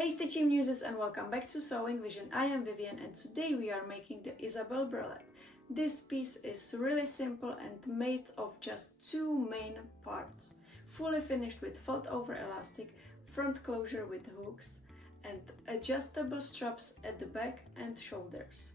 Hey stitching muses and welcome back to Sewing Vision. I am Vivian and today we are making the Isabelle Bralette. This piece is really simple and made of just two main parts. Fully finished with fold over elastic, front closure with hooks and adjustable straps at the back and shoulders.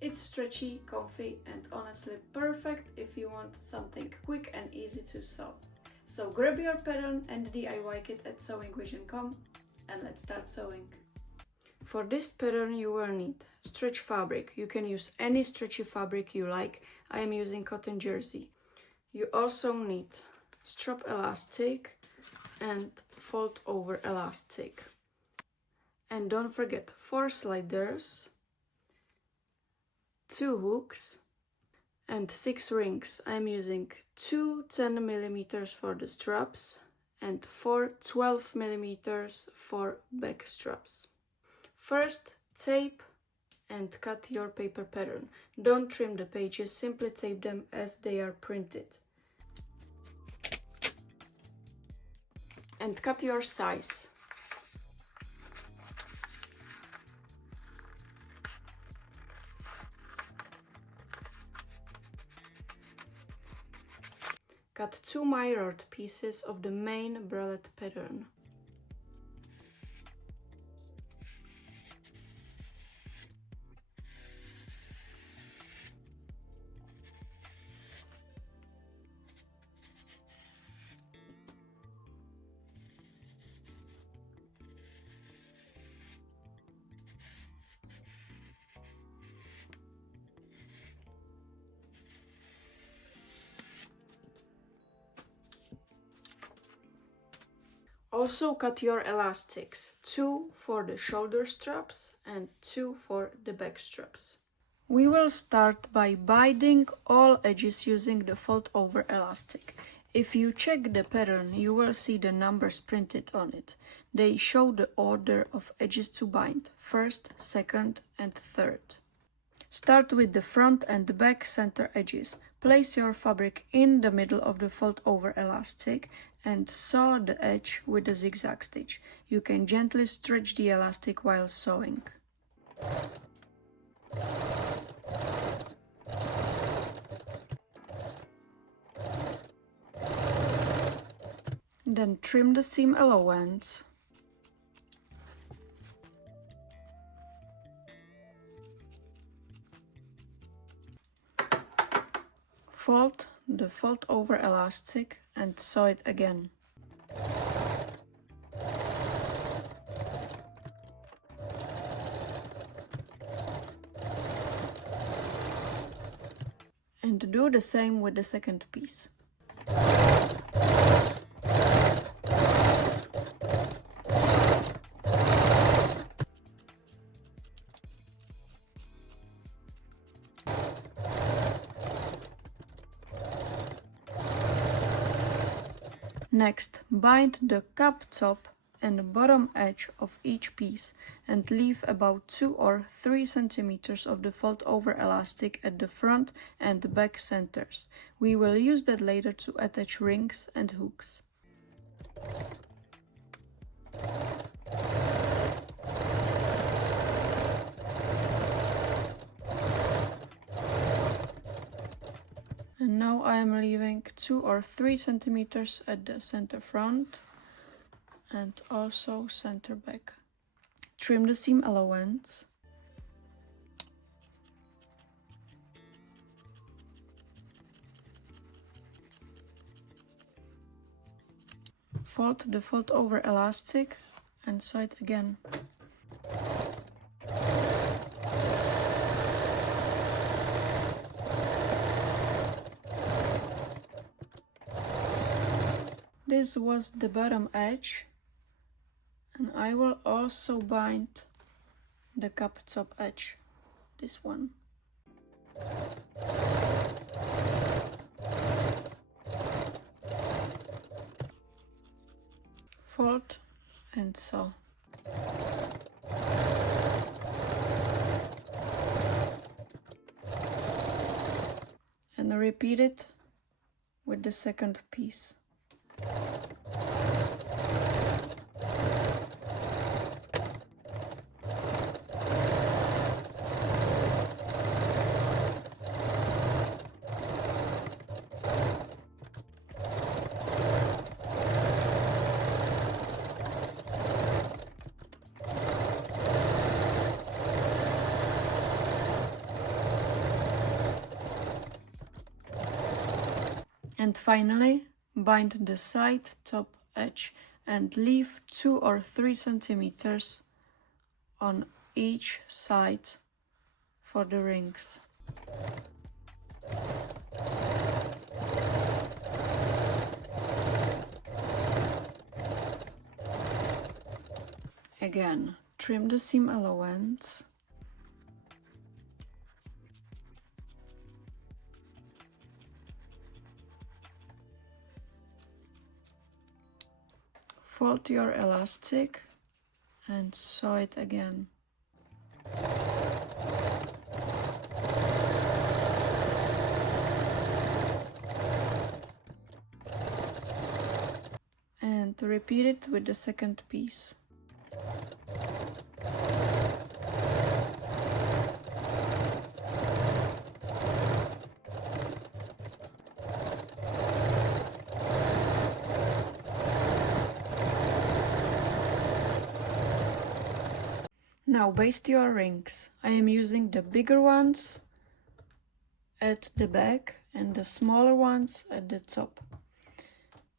It's stretchy, comfy and honestly perfect if you want something quick and easy to sew. So grab your pattern and DIY kit at sewingvision.com and let's start sewing. For this pattern you will need stretch fabric. You can use any stretchy fabric you like. I am using cotton jersey. You also need strap elastic and fold over elastic. And don't forget 4 sliders, 2 hooks and 6 rings. I'm using 2 10mm for the straps and 4 12mm for back straps. First, tape and cut your paper pattern. Don't trim the pages, simply tape them as they are printed. And cut your size. Cut 2 mirrored pieces of the main bralette pattern. Also cut your elastics, 2 for the shoulder straps and 2 for the back straps. We will start by binding all edges using the fold over elastic. If you check the pattern, you will see the numbers printed on it. They show the order of edges to bind, first, second and third. Start with the front and the back center edges. Place your fabric in the middle of the fold over elastic and sew the edge with a zigzag stitch. You can gently stretch the elastic while sewing. Then trim the seam allowance. Fold the fold over elastic and sew it again. And do the same with the second piece. Next, bind the cap top and bottom edge of each piece and leave about 2 or 3 centimeters of the fold over elastic at the front and the back centers. We will use that later to attach rings and hooks. And now I am leaving 2 or 3 centimeters at the center front and also center back. Trim the seam allowance. Fold the fold over elastic and sew it again. This was the bottom edge, and I will also bind the cap top edge, this one. Fold and sew. And repeat it with the second piece. And finally, bind the side top edge and leave 2 or 3 centimeters on each side for the rings. Again, trim the seam allowance. Fold your elastic and sew it again. And repeat it with the second piece. Now baste your rings. I am using the bigger ones at the back and the smaller ones at the top.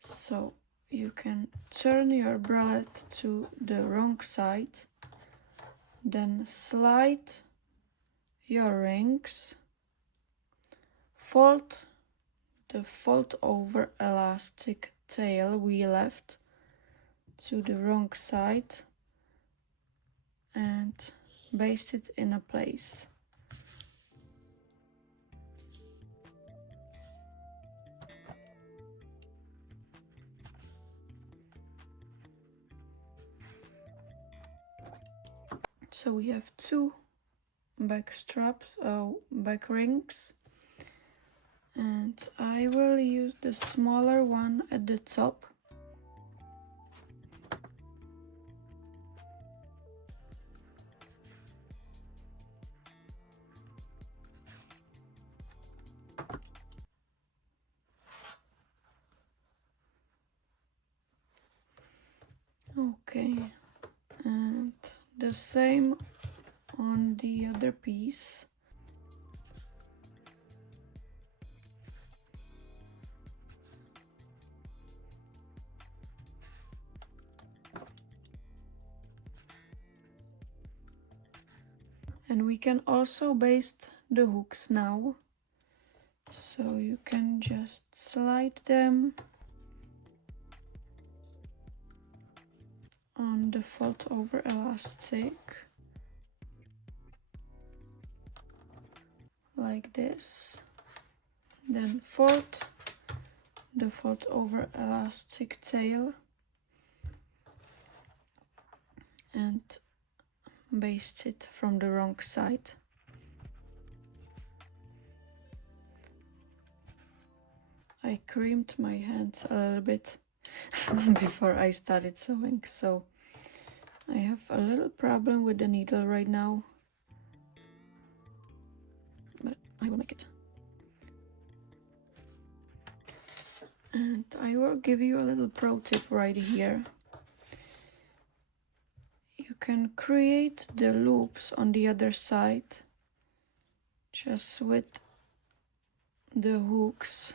So you can turn your bralette to the wrong side, then slide your rings, fold the fold over elastic tail we left to the wrong side and baste it in a place. So we have 2 back straps or back rings, and I will use the smaller one at the top. Okay, and the same on the other piece. And we can also baste the hooks now. So you can just slide them on the fold over elastic like this, then fold the fold over elastic tail and baste it from the wrong side. I creamed my hands a little bit before I started sewing, so I have a little problem with the needle right now, but I will make it. And I will give you a little pro tip right here. You can create the loops on the other side just with the hooks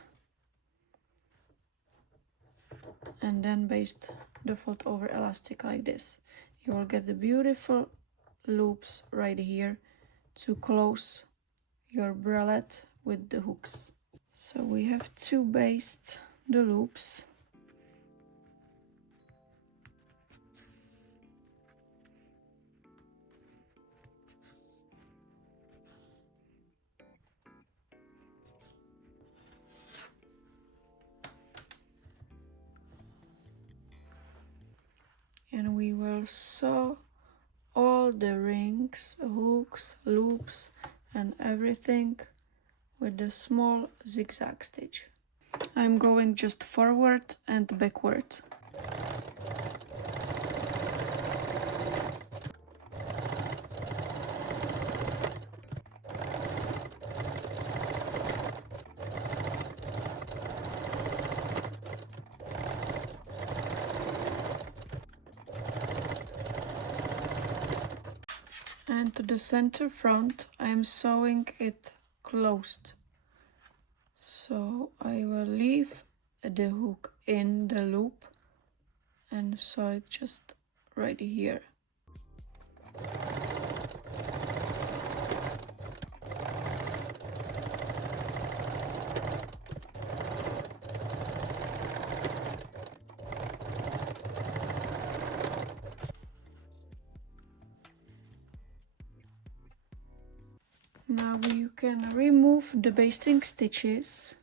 and then baste the fold over elastic like this. You will get the beautiful loops right here to close your bralette with the hooks. So we have to baste the loops. And we will sew all the rings, hooks, loops and everything with the small zigzag stitch. I'm going just forward and backward. And to the center front, I am sewing it closed. So I will leave the hook in the loop and sew it just right here. Now you can remove the basting stitches.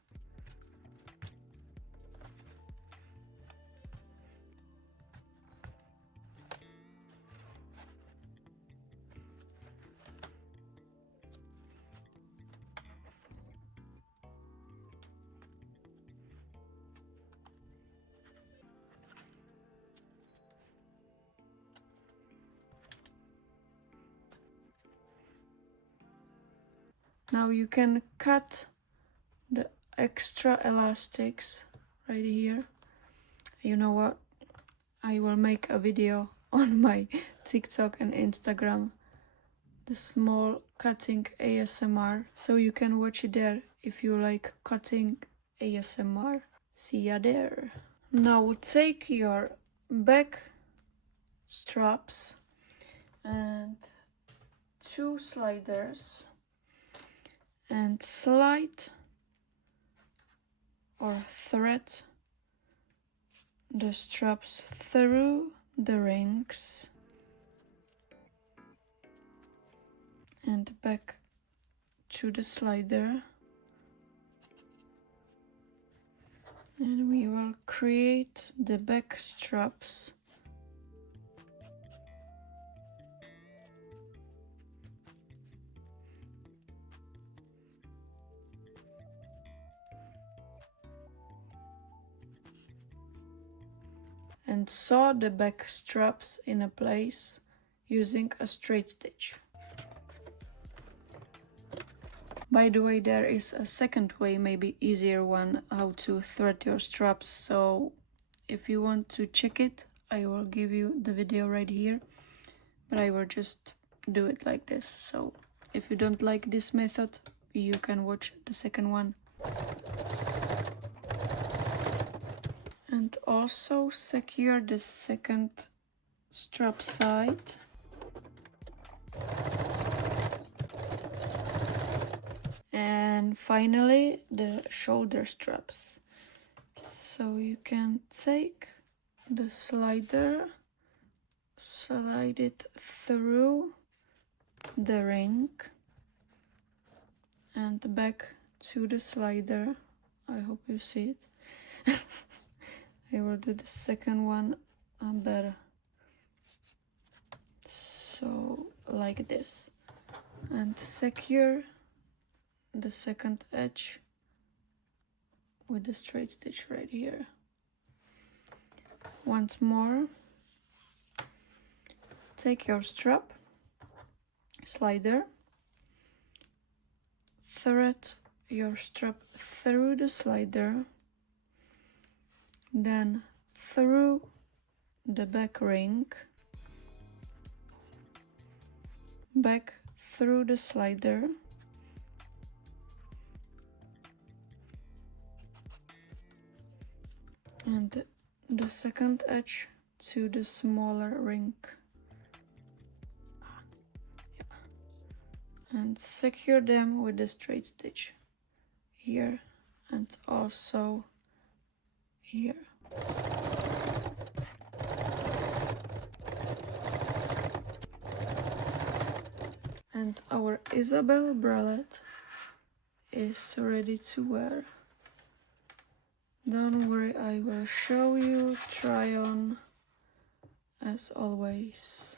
Now you can cut the extra elastics right here. You know what? I will make a video on my TikTok and Instagram, the small cutting ASMR, so you can watch it there if you like cutting ASMR. See ya there. Now take your back straps and 2 sliders and slide or thread the straps through the rings and back to the slider, and we will create the back straps. And sew the back straps in a place using a straight stitch. By the way, there is a second way, maybe easier one, how to thread your straps, so if you want to check it, I will give you the video right here, but I will just do it like this. So if you don't like this method, you can watch the second one. And also secure the second strap side. And finally the shoulder straps. So you can take the slider, slide it through the ring and back to the slider. I hope you see it. I will do the second one better. So like this, and secure the second edge with the straight stitch right here. Once more, take your strap, slider, thread your strap through the slider, then through the back ring, back through the slider, and the second edge to the smaller ring. And secure them with the straight stitch here and also here. And our Isabelle Bralette is ready to wear. Don't worry, I will show you try on as always.